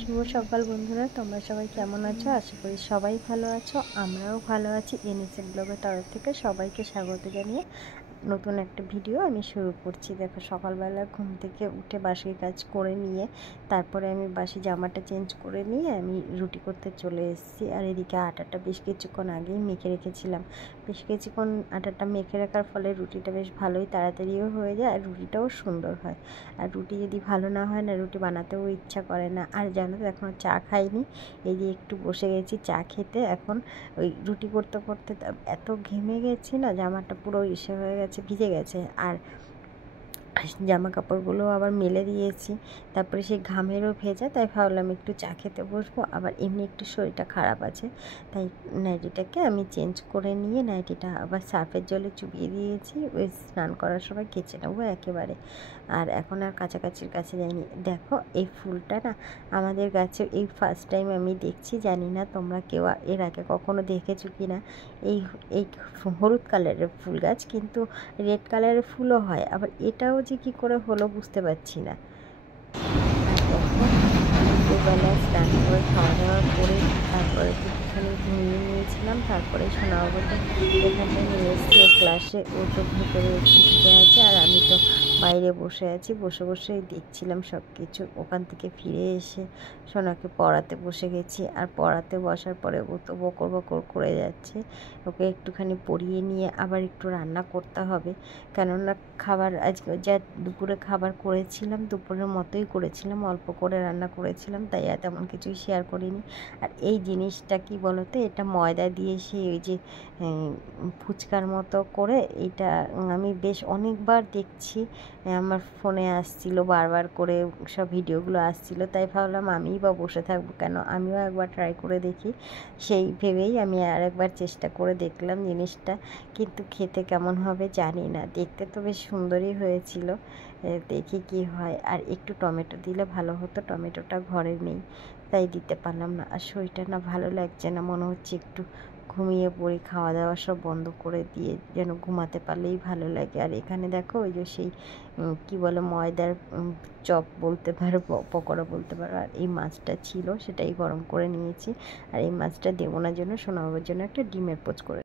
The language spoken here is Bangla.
শুভ সকাল বন্ধুরা, তোমরা সবাই কেমন আছো? আশা করি সবাই ভালো আছো। আমরাও ভালো আছি। এনএসএ ব্লগের তরফ থেকে সবাইকে স্বাগত জানিয়ে নতুন একটা ভিডিও আমি শুরু করছি। দেখো, সকালবেলা ঘুম থেকে উঠে বাসি কাজ করে নিয়ে তারপরে আমি বাসি জামাটা চেঞ্জ করে নিয়ে আমি রুটি করতে চলে এসেছি। আর এদিকে আটাটা বেশ কিছুক্ষণ আগেই মেখে রেখেছিলাম। বেশ কিছুক্ষণ আটাটা মেখে রাখার ফলে রুটিটা বেশ ভালোই তাড়াতাড়িও হয়ে যায় আর রুটিটাও সুন্দর হয়। আর রুটি যদি ভালো না হয় না, রুটি বানাতেও ইচ্ছা করে না। আর জানো তো, এখনও চা খাইনি। এই যে একটু বসে গেছি চা খেতে। এখন ওই রুটি করতে করতে এত ঘেমে গেছি না, জামাটা পুরো ইসে হয়ে গেছে, ভিজে গেছে। আর জামা কাপড়গুলো আবার মেলে দিয়েছি, তারপরে সেই ঘামেরও ভেজা। তাই ভাবলাম একটু চা খেতে বসবো। আবার এমনি একটু শরীরটা খারাপ আছে, তাই নাইটিটাকে আমি চেঞ্জ করে নিয়ে নাইটিটা আবার সার্ফের জলে চুবিয়ে দিয়েছি। ওই স্নান করার সময় কেচে নেবো একেবারে। আর এখন আর কাছাকাছির কাছে যাইনি। দেখো, এই ফুলটা না আমাদের গাছে এই ফার্স্ট টাইম আমি দেখছি। জানি না তোমরা কেউ এর আগে কখনো দেখেছো কি না। এই এই হলুদ কালারের ফুল গাছ, কিন্তু রেড কালারের ফুলও হয়। আবার এটাও যে কী করে হলো বুঝতে পারছি না। দুবেলা স্নান করে খাওয়া দাওয়া করে তারপরে একটুখানি ঘুমিয়ে নিয়েছিলাম। তারপরে সোনাবাবুকে এখানটায় নিয়ে এসেছি ক্লাসে। ও তো ভেতরে ঢুকে আছে আর আমি তো বাইরে বসে আছি। বসে বসে দেখছিলাম সব কিছু। ওখান থেকে ফিরে এসে সোনাকে পড়াতে বসে গেছি। আর পড়াতে বসার পরে ও তো বকর বকর করে যাচ্ছে। ওকে একটুখানি পড়িয়ে নিয়ে আবার একটু রান্না করতে হবে। কেননা খাবার আজকে যা দুপুরে খাবার করেছিলাম দুপুরের মতোই করেছিলাম, অল্প করে রান্না করেছিলাম, তাই আর তেমন কিছুই শেয়ার করিনি। আর এই জিনিসটা কি বলো তো, এটা ময়দা দিয়ে সেই ওই যে ফুচকার মতো করে, এটা আমি বেশ অনেকবার দেখছি। আমার ফোনে আসছিল বারবার করে, সব ভিডিওগুলো আসছিল। তাই ভাবলাম আমিই বা বসে থাকবো কেন, আমিও একবার ট্রাই করে দেখি। সেই ভেবেই আমি আর একবার চেষ্টা করে দেখলাম জিনিসটা। কিন্তু খেতে কেমন হবে জানি না। দেখতে তো বেশ সুন্দরই হয়েছিল, দেখি কি হয়। আর একটু টমেটো দিলে ভালো হতো, টমেটোটা ঘরে নেই, তাই দিতে পারলাম না। আর শরীরটা না ভালো লাগছে না, মনে হচ্ছে একটু ঘুমিয়ে পড়ি। খাওয়া দাওয়া সব বন্ধ করে দিয়ে যেন ঘুমাতে পারলেই ভালো লাগে। আর এখানে দেখো, ওই যে সেই কী বলে ময়দার চপ বলতে পারো, পকোড়া বলতে পারো। আর এই মাছটা ছিল, সেটাই গরম করে নিয়েছি। আর এই মাছটা দেবো না জন্য সোনাবাবুর জন্য একটা ডিমের পোচ করে